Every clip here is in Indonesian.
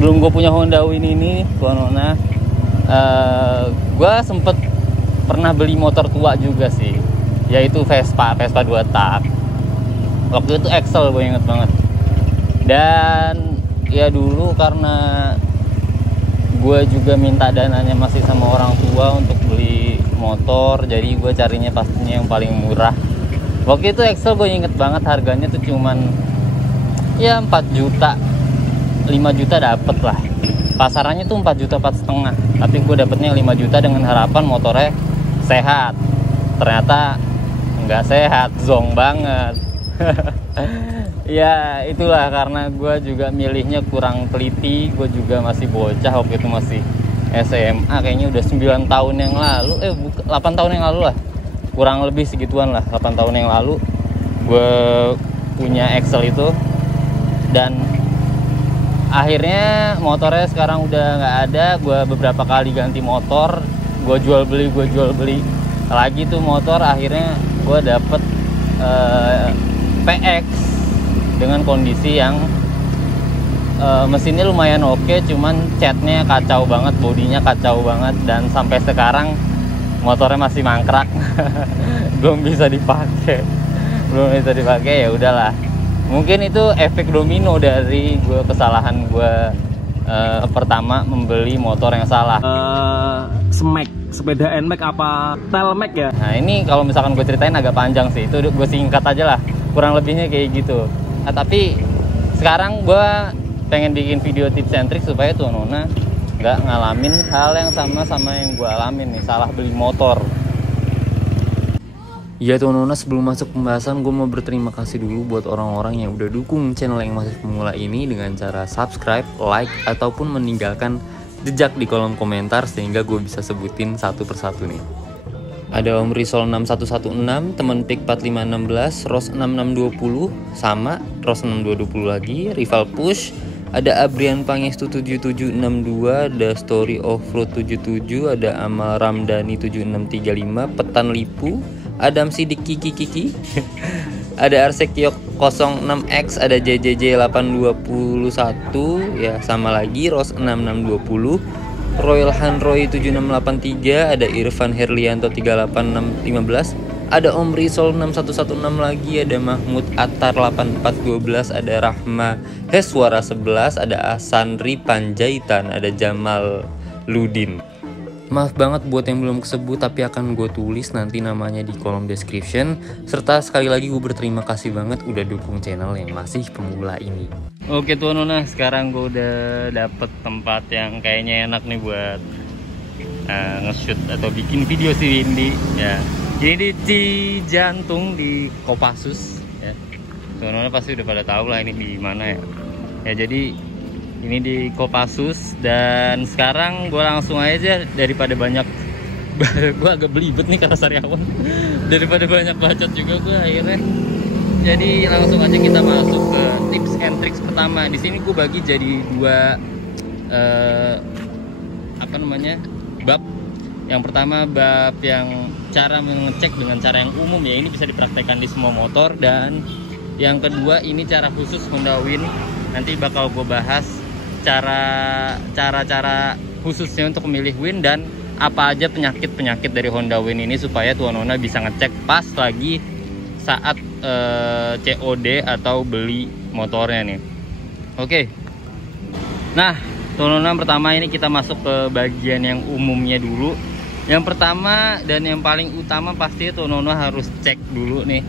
sebelum gue punya Honda Win ini, Tuanona, gue sempet pernah beli motor tua juga sih, yaitu Vespa 2 tak. Waktu itu Excel, gue inget banget. Dan ya dulu karena gue juga minta dananya masih sama orang tua untuk beli motor, jadi gue carinya pastinya yang paling murah. Waktu itu Excel gue inget banget harganya tuh cuman ya 4 juta, 5 juta dapet lah. Pasarannya tuh 4 juta 4,5, tapi gue dapetnya 5 juta dengan harapan motornya sehat. Ternyata nggak sehat, zonk banget. Ya itulah, karena gue juga milihnya kurang teliti. Gue juga masih bocah waktu itu, masih SMA, kayaknya udah 9 tahun yang lalu, 8 tahun yang lalu lah, kurang lebih segituan lah. 8 tahun yang lalu gue punya Excel itu. Dan akhirnya motornya sekarang udah nggak ada. Gue beberapa kali ganti motor, gue jual beli lagi tuh motor. Akhirnya gue dapet PX dengan kondisi yang mesinnya lumayan oke, cuman catnya kacau banget, bodinya kacau banget, dan sampai sekarang motornya masih mangkrak. belum bisa dipakai. Ya udahlah, mungkin itu efek domino dari kesalahan gue pertama membeli motor yang salah. Smack, sepeda NMAX apa Telmax ya? Nah ini kalau misalkan gue ceritain agak panjang sih, itu gue singkat aja lah, kurang lebihnya kayak gitu. Nah, tapi sekarang gue pengen bikin video tips and trick supaya Tuanona nggak ngalamin hal yang sama yang gue alamin nih, salah beli motor. Ya Tuanona, sebelum masuk pembahasan, gue mau berterima kasih dulu buat orang-orang yang udah dukung channel yang masih pemula ini dengan cara subscribe, like, ataupun meninggalkan jejak di kolom komentar sehingga gue bisa sebutin satu persatu nih. Ada Om Risol 6116, temen Pik 4516, Ros 6620, sama Ros 6220 lagi, Rival Push, ada Abrian Pangestu 7762, ada Story Offroad 77, ada Amal Ramdhani 7635, Petan Lipu, Adam Sidik Kiki, ada Arsekiok 06X, ada JJJ 821, ya sama lagi Ros 6620, Royal Hanroy 7683, ada Irfan Herlianto 38615, ada Om Risol 6116 lagi, ada Mahmud Attar 8412, ada Rahma Heswara 11, ada Asandri Panjaitan, ada Jamal Ludin. Maaf banget buat yang belum kesebut, tapi akan gue tulis nanti namanya di kolom description. Serta sekali lagi gue berterima kasih banget udah dukung channel yang masih pemula ini. Oke Tuanona, sekarang gue udah dapet tempat yang kayaknya enak nih buat nge-shoot atau bikin video si Windy ya. Ini di Cijantung di Kopassus ya. Tuanona pasti udah pada tahu lah ini di mana ya. Ya jadi ini di Kopassus, dan sekarang gue langsung aja daripada banyak gue agak belibet nih karena sariawan. Daripada banyak bacot juga gue akhirnya, jadi langsung aja kita masuk ke tips and tricks pertama. Di sini gue bagi jadi dua bab. Yang pertama bab yang cara mengecek dengan cara yang umum ya, ini bisa dipraktekkan di semua motor. Dan yang kedua ini cara khusus Honda Win, nanti bakal gue bahas cara khususnya untuk memilih Win dan apa aja penyakit dari Honda Win ini supaya Tuanona bisa ngecek pas lagi saat COD atau beli motornya nih. Oke. Nah, Tuanona, pertama ini kita masuk ke bagian yang umumnya dulu. Yang pertama dan yang paling utama pasti Tuanona harus cek dulu nih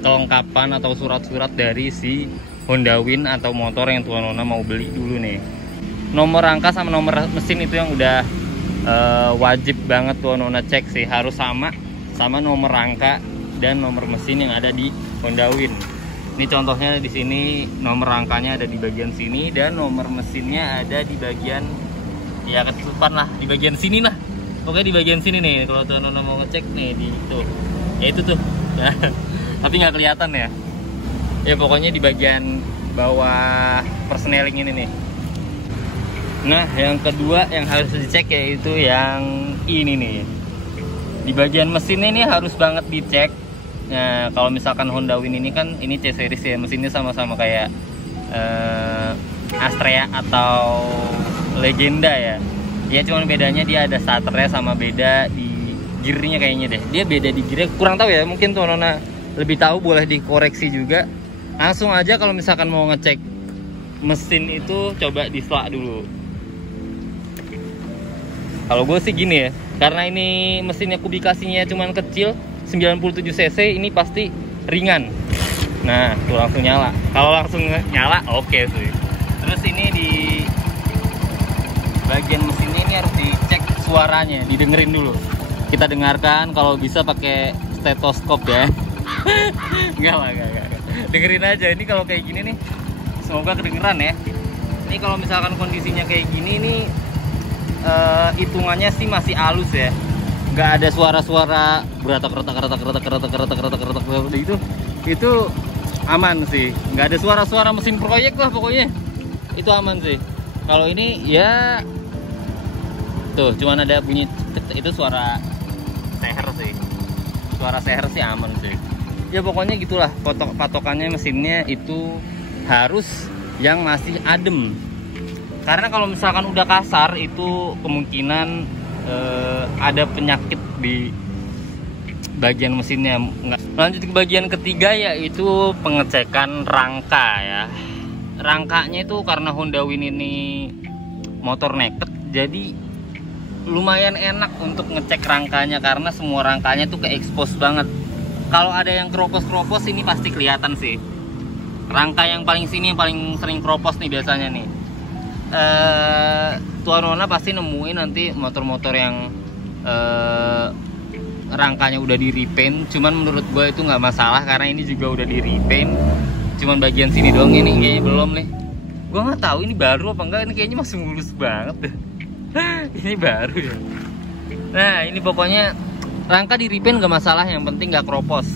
kelengkapan atau surat-surat dari si Honda Win atau motor yang Tuanona mau beli dulu nih. Nomor rangka sama nomor mesin itu yang udah wajib banget Tuanona cek sih, harus sama nomor rangka dan nomor mesin yang ada di Honda Win. Ini contohnya di sini nomor rangkanya ada di bagian sini dan nomor mesinnya ada di bagian ya ketutupan lah, di bagian sini lah. Oke, di bagian sini nih kalau Tuanona mau ngecek nih di itu. Ya itu tuh. Tapi nggak kelihatan ya. Ya pokoknya di bagian bawah persneling ini nih. Nah, yang kedua yang harus dicek yaitu yang ini nih. Di bagian mesin ini harus banget dicek. Nah, kalau misalkan Honda Win ini kan ini C series ya, mesinnya sama-sama kayak Astrea atau Legenda ya. Ya cuman bedanya dia ada starternya sama beda di gearnya kayaknya deh. Dia beda di gearnya, kurang tahu ya, mungkin tuh Nona lebih tahu, boleh dikoreksi juga. Langsung aja kalau misalkan mau ngecek mesin itu coba di slak dulu. Kalau gue sih gini ya, karena ini mesinnya kubikasinya cuman kecil 97 cc, ini pasti ringan. Nah tuh langsung nyala. Kalau langsung nyala oke sih. Terus ini di bagian mesinnya ini harus dicek suaranya, didengerin dulu. Kita dengarkan, kalau bisa pakai stetoskop ya. enggak. Dengerin aja. Ini kalau kayak gini nih, semoga kedengeran ya. Ini kalau misalkan kondisinya kayak gini nih, hitungannya sih masih halus ya. Nggak ada suara-suara geretak itu aman sih. Nggak ada suara-suara mesin proyek lah pokoknya. Itu aman sih. Kalau ini ya tuh cuman ada bunyi itu suara seher sih. Suara seher sih aman sih. Ya pokoknya gitulah, patokannya mesinnya itu harus yang masih adem. Karena kalau misalkan udah kasar itu kemungkinan ada penyakit di bagian mesinnya. Lanjut ke bagian ketiga, yaitu pengecekan rangka ya. Rangkanya itu karena Honda Win ini motor naked, jadi lumayan enak untuk ngecek rangkanya karena semua rangkanya tuh ke-expose banget. Kalau ada yang keropos-keropos ini pasti kelihatan sih. Rangka yang paling sini yang paling sering keropos nih biasanya nih. Tuan Nona pasti nemuin nanti motor-motor yang rangkanya udah di repaint. Cuman menurut gue itu nggak masalah karena ini juga udah di repaint. Cuman bagian sini doang ini kayaknya belum nih. Gue nggak tahu ini baru apa enggak. Ini kayaknya masih mulus banget deh. Ini baru ya. Nah ini pokoknya rangka di repaint nggak masalah. Yang penting nggak keropos.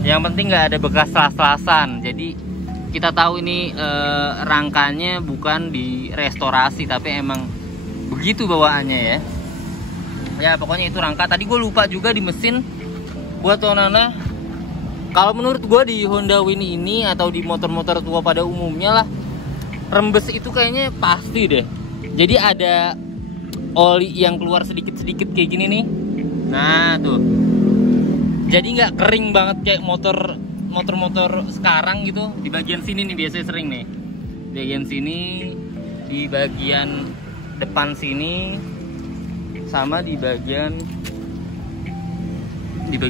Yang penting nggak ada bekas las-lasan. Jadi kita tahu ini rangkanya bukan direstorasi tapi emang begitu bawaannya ya. Ya pokoknya itu rangka. Tadi gue lupa juga di mesin buat Nona. Kalau menurut gue di Honda Win ini atau di motor-motor tua pada umumnya lah, rembes itu kayaknya pasti deh. Jadi ada oli yang keluar sedikit-sedikit kayak gini nih. Nah tuh. Jadi nggak kering banget kayak motor-motor sekarang gitu. Di bagian sini nih biasanya sering nih. Di bagian sini, di bagian depan sini, sama di bagian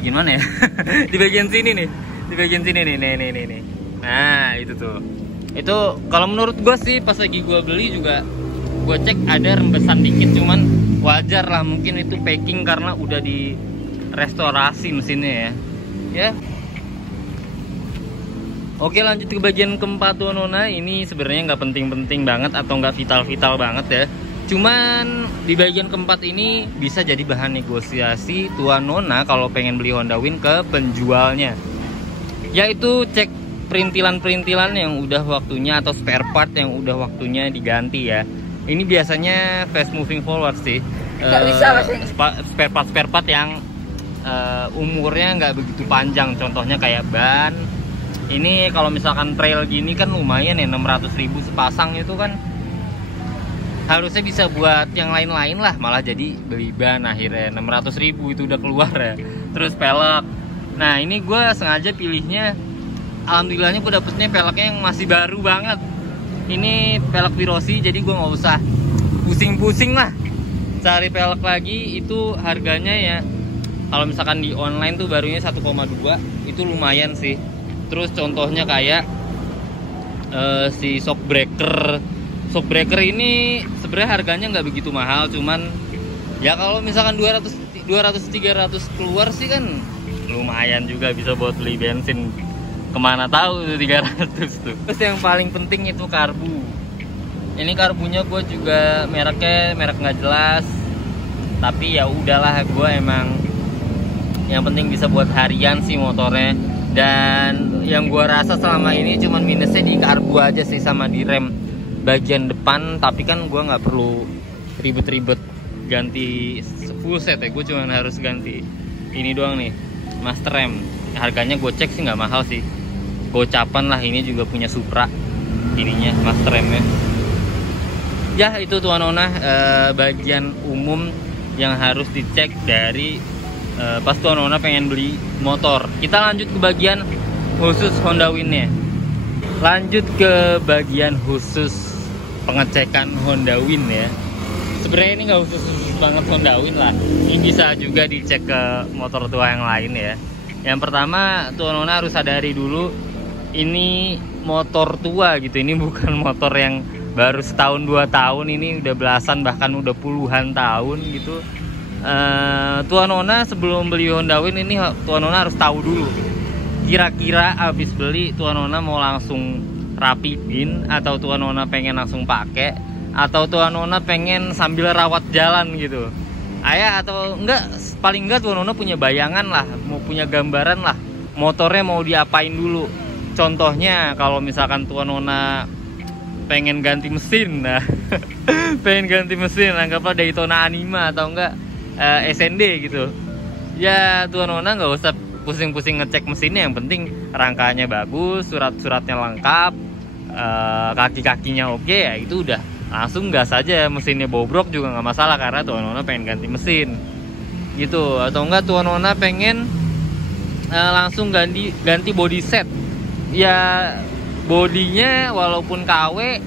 mana ya? Di bagian sini nih. Di bagian sini nih. Nih. Nah, itu tuh. Itu kalau menurut gue sih pas lagi gue beli juga gue cek ada rembesan dikit, cuman wajar lah, mungkin itu packing karena udah di restorasi mesinnya ya. Ya. Oke, lanjut ke bagian keempat Tuan Nona. Ini sebenarnya nggak penting-penting banget atau nggak vital-vital banget ya. Cuman di bagian keempat ini bisa jadi bahan negosiasi Tuan Nona kalau pengen beli Honda Win ke penjualnya. Yaitu cek perintilan-perintilan yang udah waktunya atau spare part yang udah waktunya diganti ya. Ini biasanya fast moving forward sih. Spare part yang umurnya nggak begitu panjang. Contohnya kayak ban. Ini kalau misalkan trail gini kan lumayan ya, 600.000 sepasang itu kan. Harusnya bisa buat yang lain-lain lah, malah jadi beli ban akhirnya 600.000 itu udah keluar ya. Terus pelek. Nah ini gue sengaja pilihnya, alhamdulillahnya gue dapetnya peleknya yang masih baru banget. Ini pelek Virosi, jadi gue nggak usah pusing-pusing lah cari pelek lagi. Itu harganya ya, kalau misalkan di online tuh barunya 1,2, itu lumayan sih. Terus contohnya kayak si shockbreaker ini sebenarnya harganya nggak begitu mahal, cuman ya kalau misalkan 200-300 keluar sih kan lumayan juga, bisa buat beli bensin kemana tahu tuh 300 tuh. Terus yang paling penting itu karbu. Ini karbunya gue juga merek nggak jelas, tapi ya udahlah, gue emang yang penting bisa buat harian sih motornya. Dan yang gue rasa selama ini cuman minusnya di karbu aja sih sama di rem bagian depan, tapi kan gue nggak perlu ribet-ribet ganti full set ya. Gue cuma harus ganti ini doang nih, master rem. Harganya gue cek sih nggak mahal sih, gocapan lah. Ini juga punya Supra ininya, master remnya. Ya itu tuan nona bagian umum yang harus dicek dari pas tuan nona pengen beli motor. Kita lanjut ke bagian khusus Honda Win-nya. Lanjut ke bagian khusus pengecekan Honda Win ya. Sebenarnya ini nggak khusus banget Honda Win lah. Ini bisa juga dicek ke motor tua yang lain ya. Yang pertama tuan nona harus sadari dulu ini motor tua gitu. Ini bukan motor yang baru setahun 2 tahun, ini udah belasan bahkan udah puluhan tahun gitu. Tuan nona sebelum beli Honda Win ini tuan nona harus tahu dulu kira-kira abis beli tuan nona mau langsung rapiin atau tuan nona pengen langsung pakai atau tuan nona pengen sambil rawat jalan gitu. Atau enggak, paling enggak tuan nona punya bayangan lah, mau punya gambaran lah motornya mau diapain dulu. Contohnya kalau misalkan tuan nona pengen ganti mesin, nah pengen ganti mesin, anggaplah Daytona Anima atau enggak SND gitu. Ya tuan nona nggak usah pusing-pusing ngecek mesinnya, yang penting rangkanya bagus, surat-suratnya lengkap, kaki-kakinya oke, ya itu udah langsung gas aja. Mesinnya bobrok juga nggak masalah karena tuan nona pengen ganti mesin gitu. Atau enggak tuan nona pengen langsung ganti body set, ya bodinya walaupun KW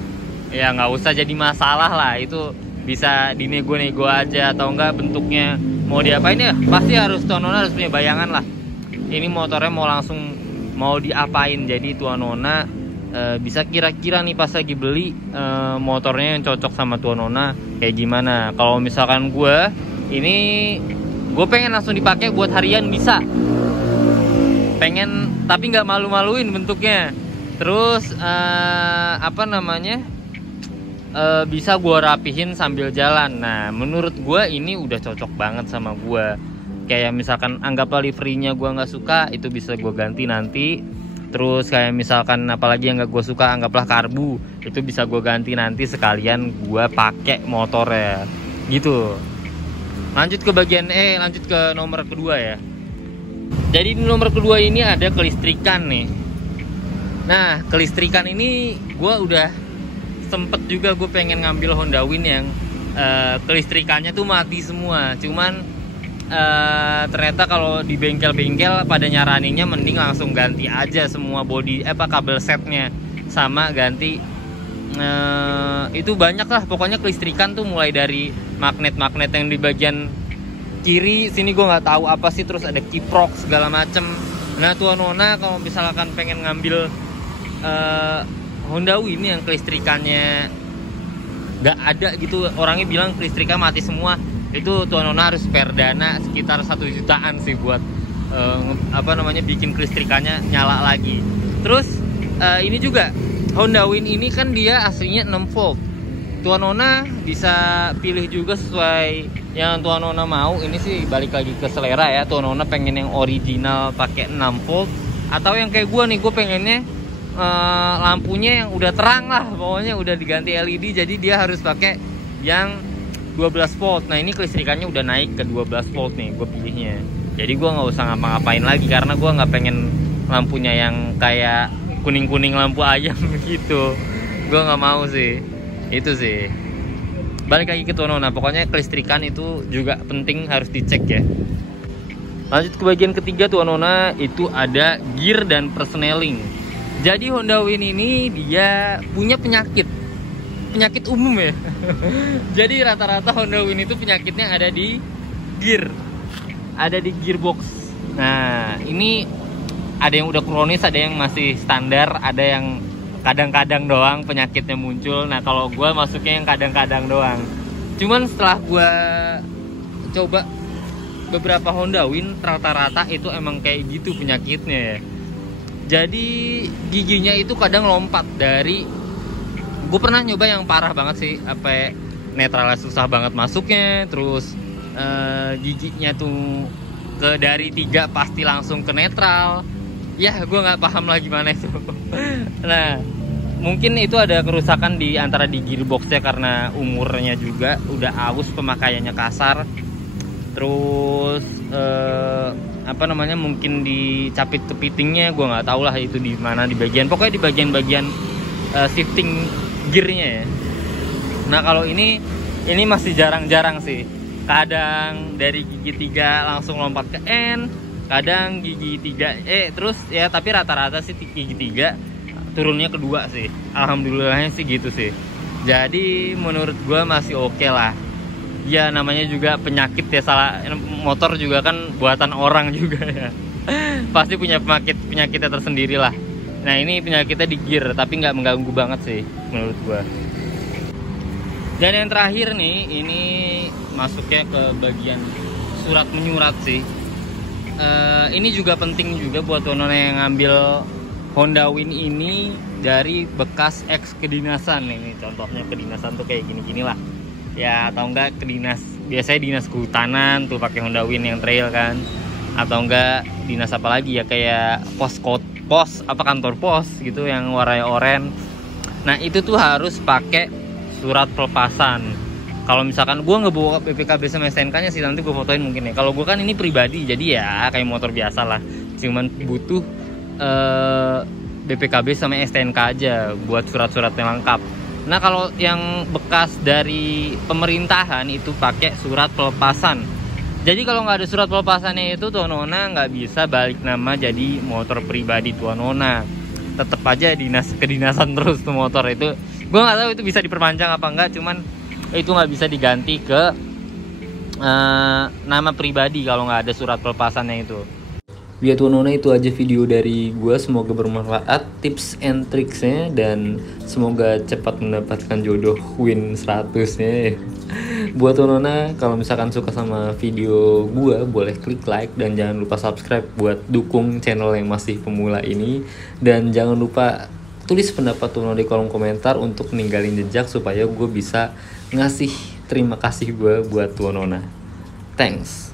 ya nggak usah jadi masalah lah, itu bisa dinego-nego aja. Atau enggak bentuknya mau diapain ya pasti harus tuan nona harus punya bayangan lah ini motornya mau diapain. Jadi tuan nona bisa kira-kira nih pas lagi beli motornya yang cocok sama tuan nona kayak gimana. Kalau misalkan gue pengen langsung dipakai buat harian bisa, pengen tapi nggak malu-maluin bentuknya. Terus bisa gue rapihin sambil jalan. Nah menurut gue ini udah cocok banget sama gue. Kayak misalkan anggaplah liverinya gue nggak suka, itu bisa gue ganti nanti. Terus kayak misalkan apalagi yang nggak gue suka, anggaplah karbu, itu bisa gue ganti nanti sekalian gue pakai motornya gitu. Lanjut ke nomor kedua ya. Jadi di nomor kedua ini ada kelistrikan nih. Nah kelistrikan ini gue udah sempet juga gue pengen ngambil Honda Win yang kelistrikannya tuh mati semua. Cuman ternyata kalau di bengkel-bengkel pada nyaraninnya mending langsung ganti aja semua body kabel setnya, sama ganti itu banyak lah pokoknya kelistrikan tuh, mulai dari magnet-magnet yang di bagian kiri sini gue nggak tahu apa sih, terus ada kiprok segala macem. Nah tuan nona kalau misalkan pengen ngambil Honda Win yang kelistrikannya nggak ada gitu, orangnya bilang kelistrikan mati semua, itu tuan nona harus spare dana sekitar 1 jutaan sih buat bikin kelistrikannya nyala lagi. Terus ini juga Honda Win ini kan dia aslinya 6 volt. Tuan nona bisa pilih juga sesuai yang tuan nona mau. Ini sih balik lagi ke selera ya. Tuan nona pengen yang original pakai 6 volt atau yang kayak gue nih, gue pengennya lampunya yang udah terang lah, pokoknya udah diganti LED, jadi dia harus pakai yang 12 volt. Nah ini kelistrikannya udah naik ke 12 volt nih gue pilihnya. Jadi gue nggak usah ngapa-ngapain lagi karena gue nggak pengen lampunya yang kayak kuning-kuning lampu ayam gitu. Gue nggak mau sih. Itu sih. Balik lagi ke tuan nona. Pokoknya kelistrikan itu juga penting, harus dicek ya. Lanjut ke bagian ketiga tuan nona, itu ada gear dan persneling. Jadi Honda Win ini dia punya penyakit umum ya. Jadi rata-rata Honda Win itu penyakitnya ada di gear, ada di gearbox. Nah ini ada yang udah kronis, ada yang masih standar, ada yang kadang-kadang doang penyakitnya muncul. Nah kalau gue masuknya yang kadang-kadang doang. Cuman setelah gue coba beberapa Honda Win, rata-rata itu emang kayak gitu penyakitnya ya. Jadi giginya itu kadang lompat dari, gue pernah nyoba yang parah banget sih, netralnya susah banget masuknya. Terus giginya tuh dari 3 pasti langsung ke netral. Ya gue nggak paham lah gimana itu. Nah mungkin itu ada kerusakan di antara di gearboxnya karena umurnya juga udah aus, pemakaiannya kasar. Terus mungkin dicapit kepitingnya, gue nggak tahu lah itu di mana, di bagian pokoknya di bagian-bagian shifting gearnya ya. Nah kalau ini masih jarang-jarang sih. Kadang dari gigi 3 langsung lompat ke N, kadang gigi 3 terus ya, tapi rata-rata sih gigi 3 turunnya ke 2 sih. Alhamdulillahnya sih gitu sih. Jadi menurut gua masih oke lah. Ya namanya juga penyakit ya, salah motor juga kan buatan orang juga ya. Pasti punya penyakitnya tersendiri lah. Nah ini penyakitnya di gear, tapi nggak mengganggu banget sih menurut gua. Dan yang terakhir nih, ini masuknya ke bagian surat menyurat sih. Ini juga penting juga buat Tonoona yang ngambil Honda Win ini dari bekas ex kedinasan. Ini contohnya kedinasan tuh kayak gini-gini lah ya, atau enggak ke dinas, biasanya dinas kehutanan tuh pakai Honda Win yang trail kan, atau enggak dinas apa lagi ya, kayak pos apa kantor pos gitu yang warnanya oranye. Nah itu tuh harus pakai surat pelepasan. Kalau misalkan gue ngebawa BPKB sama STNK-nya sih, nanti gue fotoin mungkin ya. Kalau gue kan ini pribadi, jadi ya kayak motor biasa lah, cuman butuh BPKB sama STNK aja buat surat-suratnya lengkap. Nah kalau yang bekas dari pemerintahan itu pakai surat pelepasan. Jadi kalau nggak ada surat pelepasannya itu Tonoona nggak bisa balik nama jadi motor pribadi Tonoona. Tetap aja kedinasan terus tuh motor itu. Gue nggak tahu itu bisa diperpanjang apa enggak, cuman itu nggak bisa diganti ke nama pribadi kalau nggak ada surat pelepasannya itu. Ya Tonoona, itu aja video dari gue, semoga bermanfaat tips and tricksnya, dan semoga cepat mendapatkan jodoh Win 100-nya. Buat Tonoona, kalau misalkan suka sama video gue, boleh klik like dan jangan lupa subscribe buat dukung channel yang masih pemula ini. Dan jangan lupa tulis pendapat Tonoona di kolom komentar untuk ninggalin jejak supaya gue bisa ngasih terima kasih gue buat Tonoona. Thanks.